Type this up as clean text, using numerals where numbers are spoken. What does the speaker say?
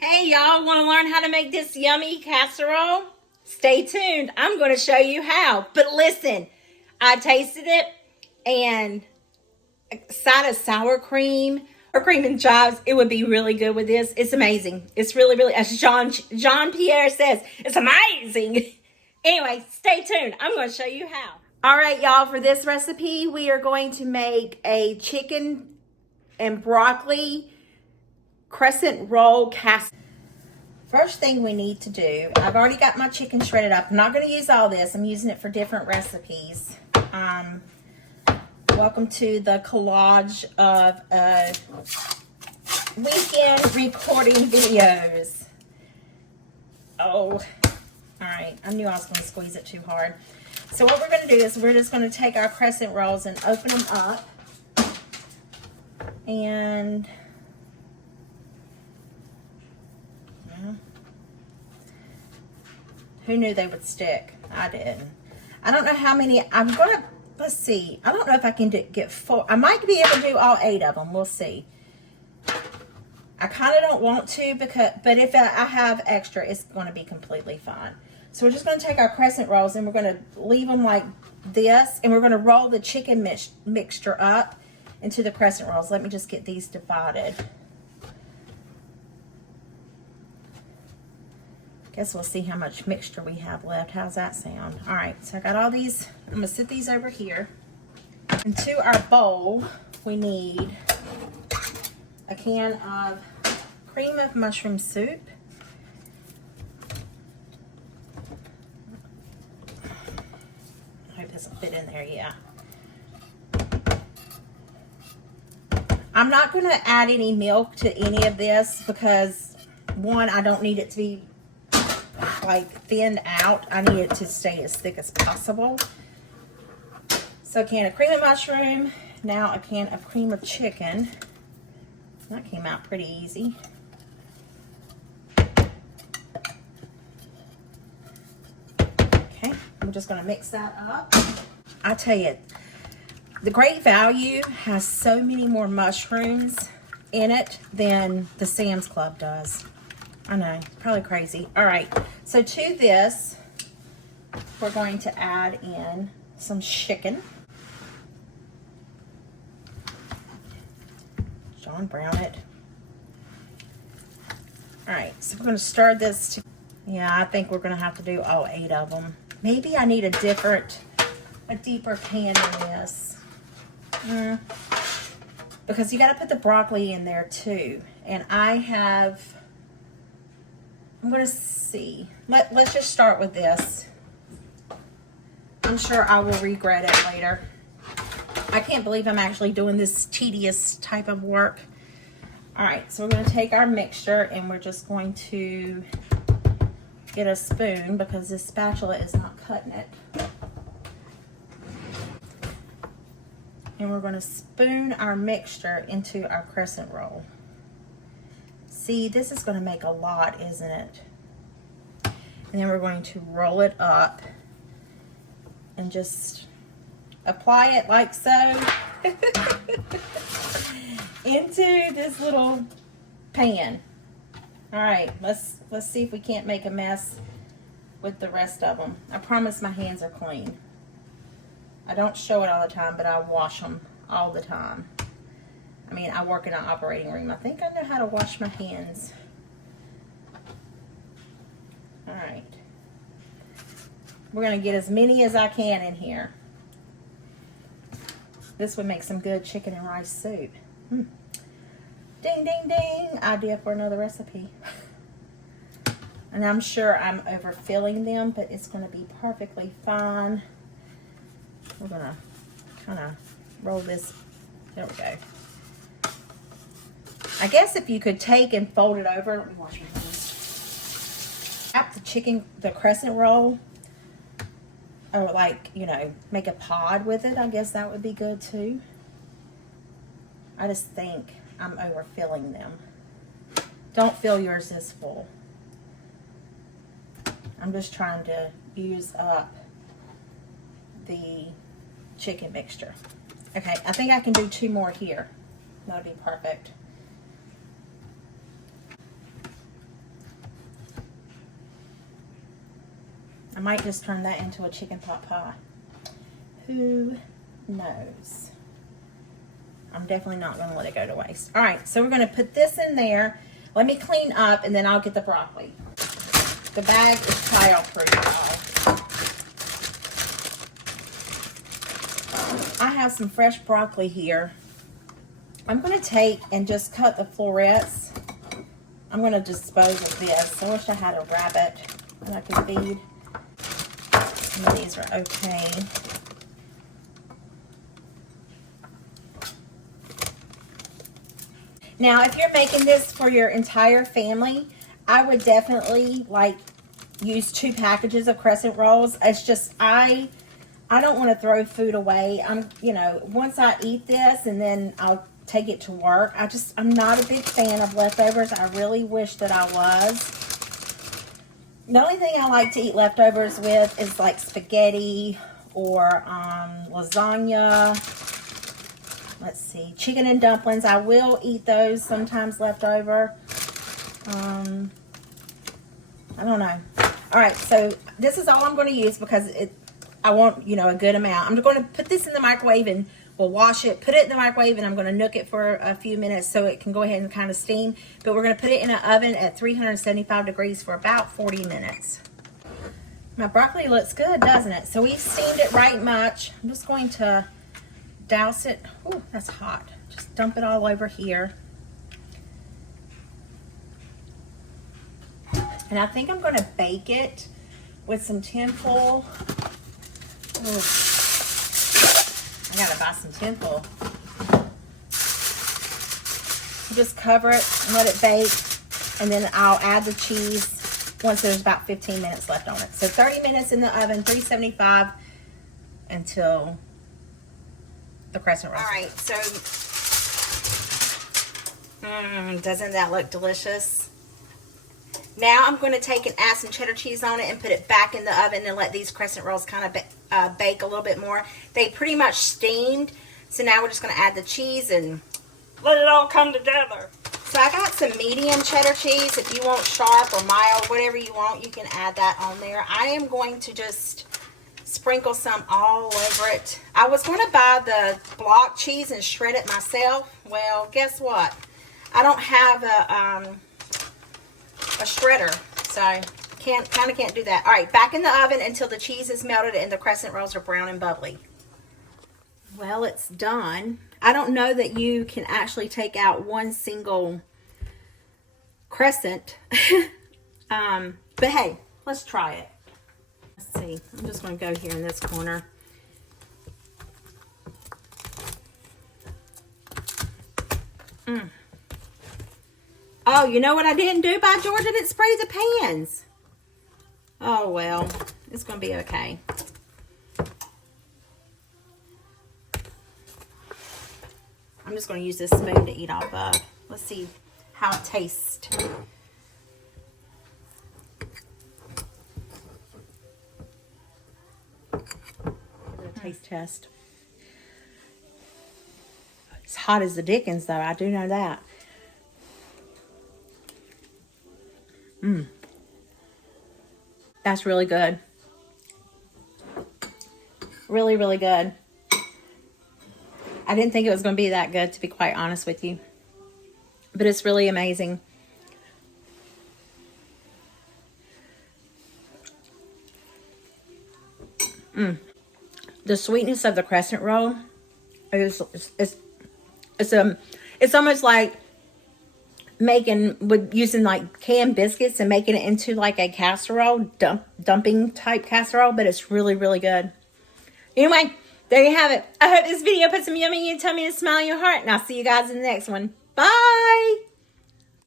Hey y'all, want to learn how to make this yummy casserole? Stay tuned. I'm going to show you how. But listen, I tasted it and a side of sour cream or cream and chives, it would be really good with this. It's amazing. It's really, really, as Jean Pierre says, it's amazing. Anyway, stay tuned. I'm going to show you how. All right, y'all, for this recipe, we are going to make a chicken and broccoli crescent roll casserole. First thing we need to do, I've already got my chicken shredded up. I'm not going to use all this. I'm using it for different recipes. Welcome to the collage of weekend recording videos. Oh, all right. I knew I was going to squeeze it too hard. So what we're going to do is we're just going to take our crescent rolls and open them up. And who knew they would stick? I didn't. I don't know how many. I'm gonna, let's see. I don't know if I can get 4. I might be able to do all 8 of them. We'll see. I kind of don't want to, but if I have extra, it's going to be completely fine. So we're just going to take our crescent rolls and we're going to leave them like this, and we're going to roll the chicken mixture up into the crescent rolls. Let me just get these divided. Guess we'll see how much mixture we have left. How's that sound? All right, so I got all these. I'm gonna sit these over here. Into our bowl, we need a can of cream of mushroom soup. I hope this will fit in there, yeah. I'm not gonna add any milk to any of this because, one, I don't need it to be like thinned out. I need it to stay as thick as possible. So a can of cream of mushroom, now a can of cream of chicken. That came out pretty easy. Okay, I'm just gonna mix that up. I tell you, the Great Value has so many more mushrooms in it than the Sam's Club does. I know, probably crazy. All right, so to this, we're going to add in some chicken. John Brown it. All right, so we're going to stir this. Yeah, I think we're going to have to do all 8 of them. Maybe I need a deeper pan than this. Because you got to put the broccoli in there too. And I'm going to see. Let's just start with this. I'm sure I will regret it later. I can't believe I'm actually doing this tedious type of work. All right, so we're going to take our mixture and we're just going to get a spoon because this spatula is not cutting it. And we're going to spoon our mixture into our crescent roll. See, this is going to make a lot, isn't it? And then we're going to roll it up and just apply it like so into this little pan. All right, let's see if we can't make a mess with the rest of them. I promise my hands are clean. I don't show it all the time, but I wash them all the time. I mean, I work in an operating room. I think I know how to wash my hands. All right. We're going to get as many as I can in here. This would make some good chicken and rice soup. Ding, ding, ding. Idea for another recipe. And I'm sure I'm overfilling them, but it's going to be perfectly fine. We're going to kind of roll this. There we go. I guess if you could take and fold it over, let me wash my hands. Wrap the crescent roll, or like, you know, make a pod with it. I guess that would be good too. I just think I'm overfilling them. Don't fill yours this full. I'm just trying to use up the chicken mixture. Okay, I think I can do 2 more here. That'll be perfect. I might just turn that into a chicken pot pie. Who knows? I'm definitely not going to let it go to waste. All right, so we're going to put this in there. Let me clean up, and then I'll get the broccoli. The bag is child-proof, y'all. I have some fresh broccoli here. I'm going to take and just cut the florets. I'm going to dispose of this. I wish I had a rabbit that I could feed. Some of these are okay. Now, if you're making this for your entire family, I would definitely use 2 packages of crescent rolls. It's just I don't want to throw food away. Once I eat this and then I'll take it to work. I'm not a big fan of leftovers. I really wish that I was. The only thing I like to eat leftovers with is like spaghetti or lasagna. Let's see, chicken and dumplings. I will eat those sometimes leftover. I don't know. All right, so this is all I'm going to use because I want, a good amount. I'm going to put this in the microwave and we'll wash it, put it in the microwave, and I'm going to nook it for a few minutes so it can go ahead and kind of steam. But we're going to put it in an oven at 375 degrees for about 40 minutes. My broccoli looks good, doesn't it? So we've steamed it right much. I'm just going to douse it. Oh, that's hot. Just dump it all over here. And I think I'm going to bake it with some tin foil. Oh, I got to buy some tin foil. Just cover it and let it bake. And then I'll add the cheese once there's about 15 minutes left on it. So 30 minutes in the oven, 375 until the crescent roll. All right, so doesn't that look delicious? Now I'm going to take and add some cheddar cheese on it and put it back in the oven and let these crescent rolls kind of bake a little bit more. They pretty much steamed, so now we're just going to add the cheese and let it all come together. So I got some medium cheddar cheese. If you want sharp or mild, whatever you want, you can add that on there. I am going to just sprinkle some all over it. I was going to buy the block cheese and shred it myself. Well, guess what? I don't have a shredder, so kind of can't do that. All right, back in the oven until the cheese is melted and the crescent rolls are brown and bubbly. Well, it's done. I don't know that you can actually take out one single crescent, but hey, let's try it. Let's see. I'm just going to go here in this corner. Oh, you know what I didn't do, by George? I didn't spray the pans. Oh, well, it's going to be okay. I'm just going to use this spoon to eat off of. Let's see how it tastes. Taste test. It's hot as the dickens, though. I do know that. That's really good. Really, really good. I didn't think it was going to be that good, to be quite honest with you. But it's really amazing. The sweetness of the crescent roll is it's almost like using like canned biscuits and making it into like a casserole, dumping type casserole, but it's really, really good. Anyway, there you have it. I hope this video put some yummy in your tummy and a smile in your heart, and I'll see you guys in the next one. Bye!